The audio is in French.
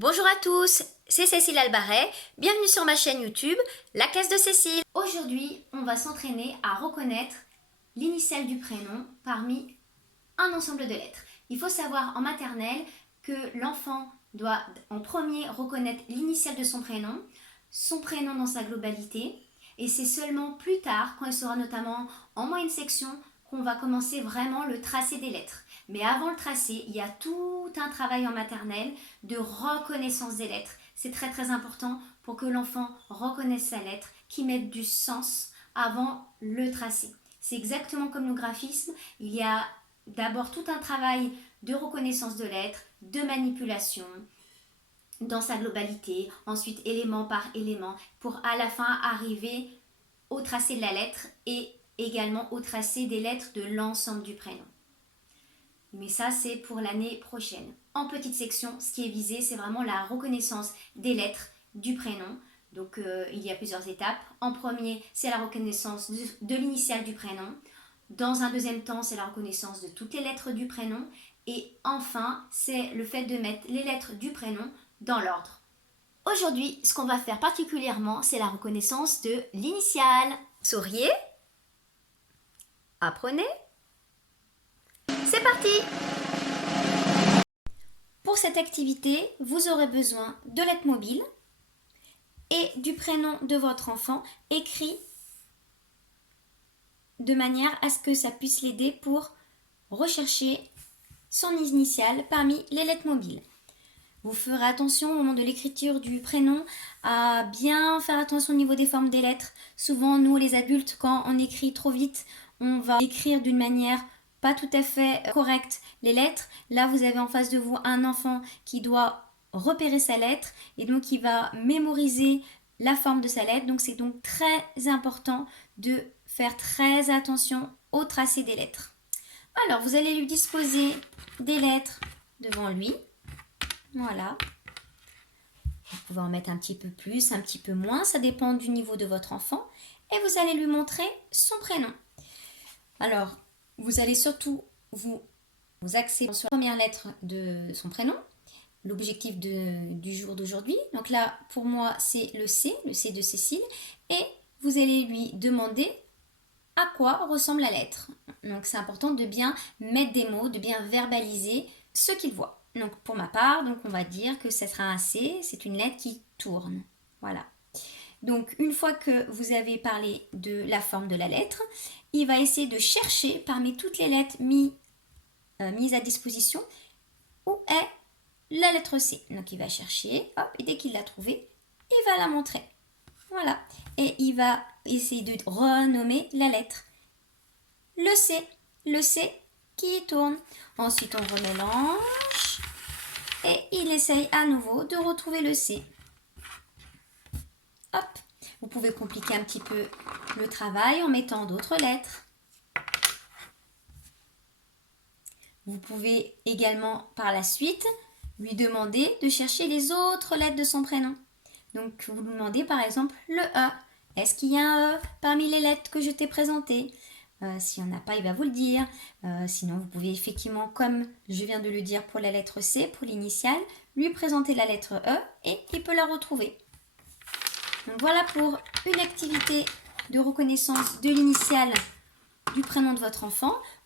Bonjour à tous, c'est Cécile Albaret, bienvenue sur ma chaîne YouTube, la classe de Cécile. Aujourd'hui, on va s'entraîner à reconnaître l'initiale du prénom parmi un ensemble de lettres. Il faut savoir en maternelle que l'enfant doit en premier reconnaître l'initiale de son prénom dans sa globalité, et c'est seulement plus tard, quand il sera notamment en moyenne section, qu'on va commencer vraiment le tracé des lettres. Mais avant le tracé, il y a tout un travail en maternelle de reconnaissance des lettres. C'est très très important pour que l'enfant reconnaisse sa lettre, qu'il mette du sens avant le tracé. C'est exactement comme le graphisme, il y a d'abord tout un travail de reconnaissance de lettres, de manipulation dans sa globalité, ensuite élément par élément, pour à la fin arriver au tracé de la lettre et également au tracé des lettres de l'ensemble du prénom. Mais ça, c'est pour l'année prochaine. En petite section, ce qui est visé, c'est vraiment la reconnaissance des lettres du prénom. Donc, il y a plusieurs étapes. En premier, c'est la reconnaissance de l'initiale du prénom. Dans un deuxième temps, c'est la reconnaissance de toutes les lettres du prénom. Et enfin, c'est le fait de mettre les lettres du prénom dans l'ordre. Aujourd'hui, ce qu'on va faire particulièrement, c'est la reconnaissance de l'initiale. Souriez. Apprenez. C'est parti! Pour cette activité, vous aurez besoin de lettres mobiles et du prénom de votre enfant écrit de manière à ce que ça puisse l'aider pour rechercher son initiale parmi les lettres mobiles. Vous ferez attention au moment de l'écriture du prénom à bien faire attention au niveau des formes des lettres. Souvent, nous les adultes, quand on écrit trop vite, on va écrire d'une manière pas tout à fait correcte les lettres. Là, vous avez en face de vous un enfant qui doit repérer sa lettre et donc il va mémoriser la forme de sa lettre. Donc c'est donc très important de faire très attention au tracé des lettres. Alors, vous allez lui disposer des lettres devant lui. Voilà. Vous pouvez en mettre un petit peu plus, un petit peu moins, ça dépend du niveau de votre enfant. Et vous allez lui montrer son prénom. Alors, vous allez surtout vous axer sur la première lettre de son prénom, l'objectif du jour d'aujourd'hui. Donc là, pour moi, c'est le C de Cécile. Et vous allez lui demander à quoi ressemble la lettre. Donc c'est important de bien mettre des mots, de bien verbaliser ce qu'il voit. Donc pour ma part, donc on va dire que ce sera un C, c'est une lettre qui tourne. Voilà. Donc une fois que vous avez parlé de la forme de la lettre, il va essayer de chercher parmi toutes les lettres mises à disposition où est la lettre C. Donc il va chercher, hop, et dès qu'il l'a trouvée, il va la montrer. Voilà. Et il va essayer de renommer la lettre. Le C qui tourne. Ensuite on remélange et il essaye à nouveau de retrouver le C. Hop. Vous pouvez compliquer un petit peu le travail en mettant d'autres lettres. Vous pouvez également par la suite lui demander de chercher les autres lettres de son prénom. Donc vous lui demandez par exemple le E. Est-ce qu'il y a un E parmi les lettres que je t'ai présentées? S'il n'y en a pas, il va vous le dire. Sinon, vous pouvez effectivement, comme je viens de le dire pour la lettre C, pour l'initiale, lui présenter la lettre E et il peut la retrouver. Donc voilà pour une activité de reconnaissance de l'initiale du prénom de votre enfant.